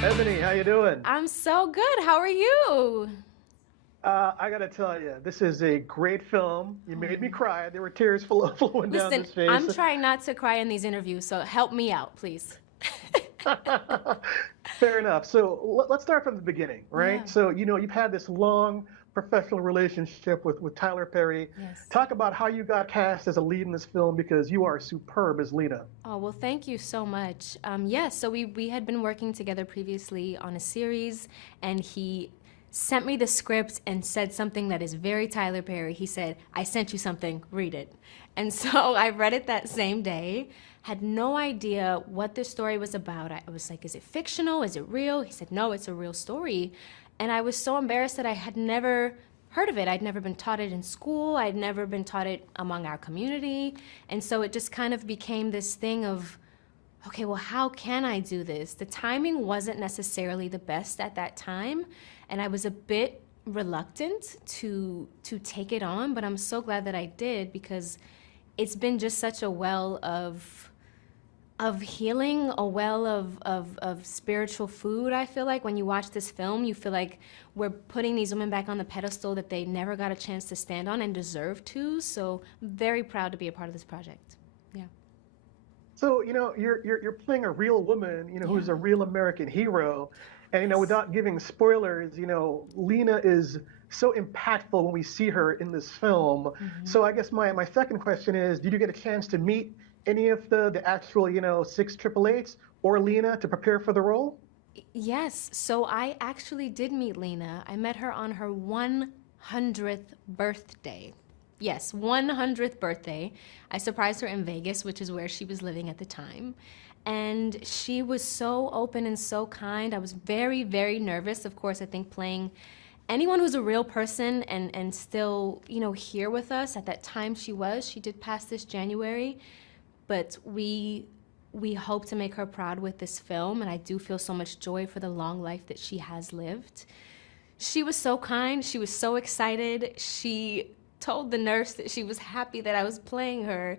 Ebony, how you doing? I'm so good. How are you? I gotta tell you, this is a great film. You made me Oh. cry. There were tears flowing down Listen, this face. I'm trying not to cry in these interviews, so help me out, please. Fair enough. So let's start from the beginning, right? Yeah. So, you've had this long professional relationship with Tyler Perry. Yes. Talk about how you got cast as a lead in this film because you are superb as Lena. Oh, well, thank you so much. Yes, so we had been working together previously on a series, and he sent me the script and said something that is very Tyler Perry. He said, I sent you something, read it. And so I read it that same day, had no idea what this story was about. I was like, is it fictional? Is it real? He said, no, it's a real story. And I was so embarrassed that I had never heard of it. I'd never been taught it in school. I'd never been taught it among our community. And so it just kind of became this thing of, okay, well, how can I do this? The timing wasn't necessarily the best at that time, and I was a bit reluctant to take it on, but I'm so glad that I did because it's been just such a well of healing, a well of spiritual food. I feel like when you watch this film, you feel like we're putting these women back on the pedestal that they never got a chance to stand on and deserve to. So I'm very proud to be a part of this project. Yeah. So, you're playing a real woman, who's a Yeah. real American hero. And, Yes. without giving spoilers, Lena is so impactful when we see her in this film. Mhm. So I guess my second question is, did you get a chance to meet any of the actual, six Triple Eights or Lena to prepare for the role? Yes, so I actually did meet Lena. I met her on her 100th birthday. Yes, 100th birthday. I surprised her in Vegas, which is where she was living at the time. And she was so open and so kind. I was very, very nervous, of course, I think playing anyone who's a real person and still, here with us. At that time she was. She did pass this January, but we hope to make her proud with this film, and I do feel so much joy for the long life that she has lived. She was so kind. She was so excited. She told the nurse that she was happy that I was playing her.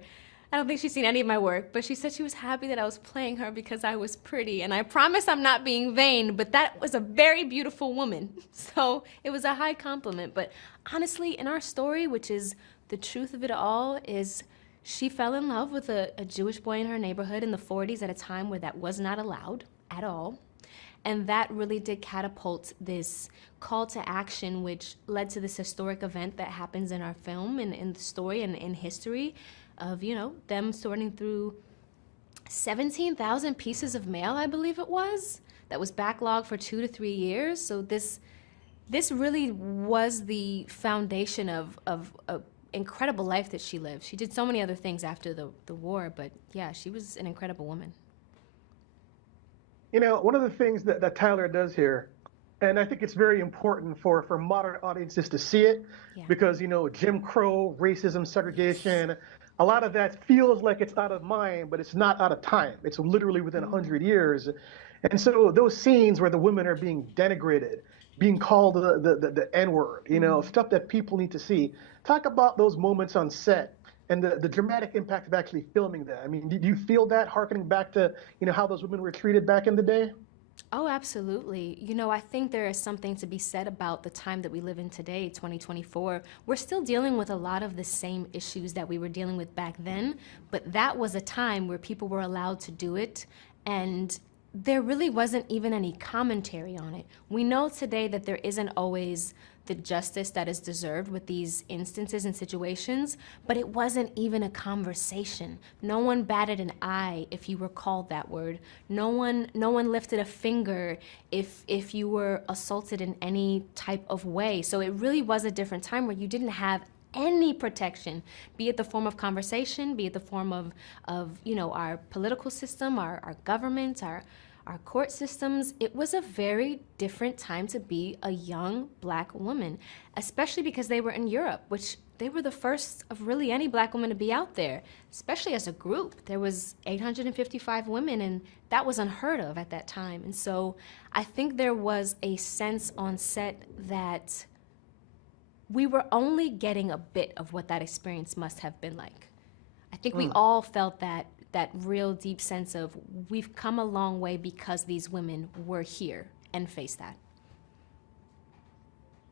I don't think she's seen any of my work, but she said she was happy that I was playing her because I was pretty. And I promise I'm not being vain, but that was a very beautiful woman. So it was a high compliment. But honestly, in our story, which is the truth of it all, is she fell in love with a Jewish boy in her neighborhood in the 40s at a time where that was not allowed at all. And that really did catapult this call to action, which led to this historic event that happens in our film and in the story and in history of, them sorting through 17,000 pieces of mail, I believe it was, that was backlogged for 2 to 3 years. So this really was the foundation of a incredible life that she lived. She did so many other things after the war, but yeah, she was an incredible woman. One of the things that Tyler does here, and I think it's very important for modern audiences to see it, Yeah. because, Jim Crow, racism, segregation, a lot of that feels like it's out of mind, but it's not out of time. It's literally within 100 years. And so those scenes where the women are being denigrated, being called the N-word, stuff that people need to see. Talk about those moments on set and the dramatic impact of actually filming that. I mean, do you feel that harkening back to, how those women were treated back in the day? Oh, absolutely. I think there is something to be said about the time that we live in today, 2024. We're still dealing with a lot of the same issues that we were dealing with back then, but that was a time where people were allowed to do it, and there really wasn't even any commentary on it. We know today that there isn't always the justice that is deserved with these instances and situations, but it wasn't even a conversation. No one batted an eye if you were called that word. No one lifted a finger if you were assaulted in any type of way. So it really was a different time where you didn't have any protection, be it the form of conversation, be it the form of our political system, our government, our court systems. It was a very different time to be a young black woman, especially because they were in Europe, which they were the first of really any black woman to be out there, especially as a group. There was 855 women, and that was unheard of at that time. And so I think there was a sense on set that we were only getting a bit of what that experience must have been like. I think we all felt that that real deep sense of we've come a long way because these women were here and faced that.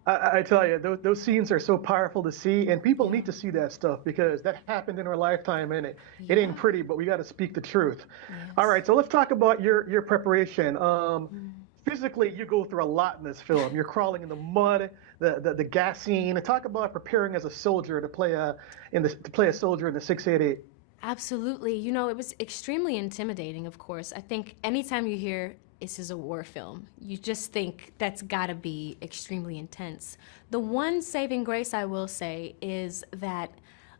I tell you, those scenes are so powerful to see, and people need to see that stuff because that happened in our lifetime, and it ain't pretty, but we got to speak the truth. Yes. All right, so let's talk about your preparation. Physically, you go through a lot in this film. You're crawling in the mud, the gas scene. Talk about preparing as a soldier to play a soldier in the 688. Absolutely. You know, it was extremely intimidating, of course. I think anytime you hear this is a war film, you just think that's got to be extremely intense. The one saving grace I will say is that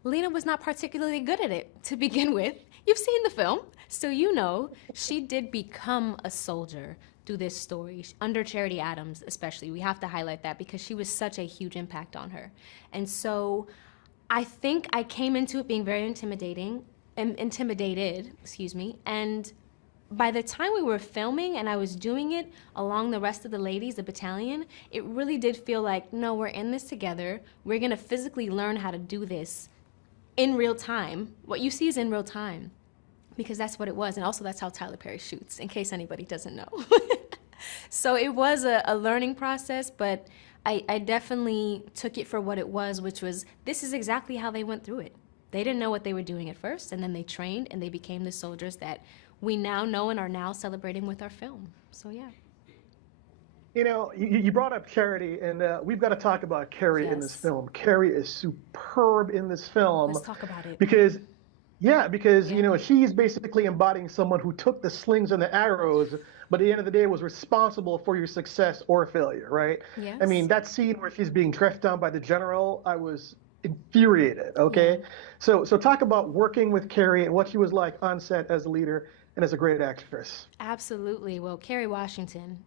Lena was not particularly good at it to begin with. You've seen the film, so you know she did become a soldier through this story, under Charity Adams especially. We have to highlight that because she was such a huge impact on her. And so I think I came into it being very intimidated, and by the time we were filming and I was doing it along the rest of the ladies, the battalion, it really did feel like, no, we're in this together. We're gonna physically learn how to do this in real time. What you see is in real time, because that's what it was. And also that's how Tyler Perry shoots, in case anybody doesn't know. So it was a learning process, but I definitely took it for what it was, which was, this is exactly how they went through it. They didn't know what they were doing at first, and then they trained and they became the soldiers that we now know and are now celebrating with our film. So yeah. You know, you brought up Charity, and we've got to talk about Kerry in this film. Kerry is superb in this film. Let's talk about it. Because you know, she's basically embodying someone who took the slings and the arrows, but at the end of the day was responsible for your success or failure, right? Yes. I mean, that scene where she's being dressed down by the general, I was infuriated, okay? So talk about working with Kerry and what she was like on set as a leader and as a great actress. Absolutely. Well, Kerry Washington,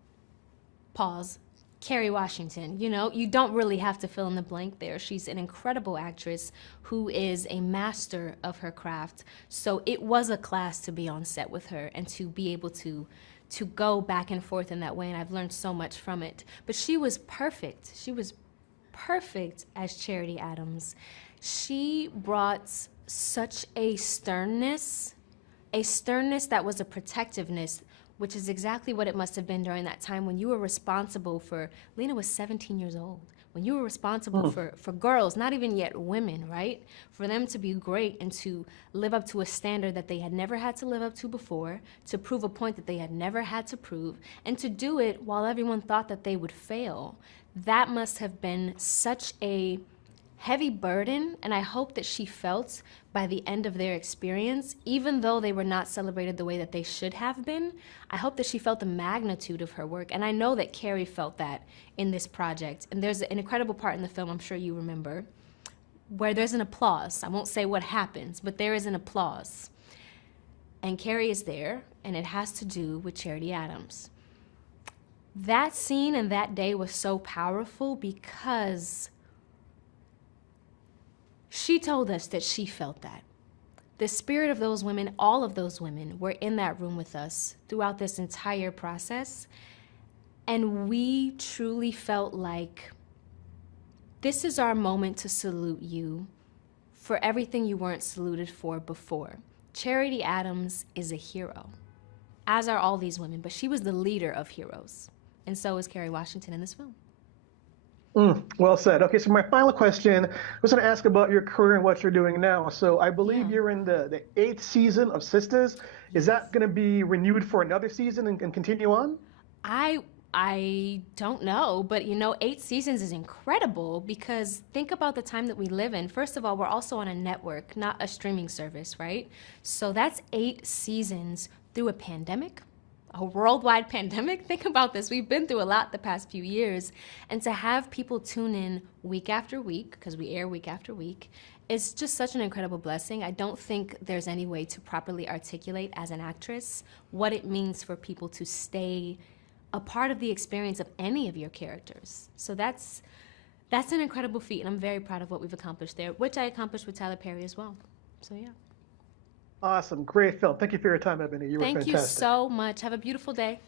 Kerry Washington, you know, you don't really have to fill in the blank there. She's an incredible actress who is a master of her craft. So it was a class to be on set with her and to be able to go back and forth in that way, and I've learned so much from it. But she was perfect. She was perfect as Charity Adams. She brought such a sternness that was a protectiveness, which is exactly what it must have been during that time when you were responsible for, Lena was 17 years old, when you were responsible for girls, not even yet women, right? For them to be great and to live up to a standard that they had never had to live up to before, to prove a point that they had never had to prove, and to do it while everyone thought that they would fail. That must have been such a heavy burden, and I hope that she felt by the end of their experience, even though they were not celebrated the way that they should have been, I hope that she felt the magnitude of her work. And I know that Kerry felt that in this project. And there's an incredible part in the film, I'm sure you remember, where there's an applause. I won't say what happens, but there is an applause. And Kerry is there, and it has to do with Charity Adams. That scene and that day was so powerful because she told us that she felt that. The spirit of those women, all of those women, were in that room with us throughout this entire process. And we truly felt like this is our moment to salute you for everything you weren't saluted for before. Charity Adams is a hero, as are all these women, but she was the leader of heroes. And so is Kerry Washington in this film. Well said. Okay, so my final question, I was going to ask about your career and what you're doing now. So I believe you're in the 8th season of Sistas. Is that going to be renewed for another season and continue on? I don't know, but you know, 8 seasons is incredible because think about the time that we live in. First of all, we're also on a network, not a streaming service, right? So that's 8 seasons through a pandemic. A worldwide pandemic. Think about this. We've been through a lot the past few years. And to have people tune in week after week, because we air week after week, is just such an incredible blessing. I don't think there's any way to properly articulate as an actress what it means for people to stay a part of the experience of any of your characters. So that's an incredible feat, and I'm very proud of what we've accomplished there, which I accomplished with Tyler Perry as well. So yeah. Awesome. Great film. Thank you for your time, Ebony. You were fantastic. Thank you so much. Have a beautiful day.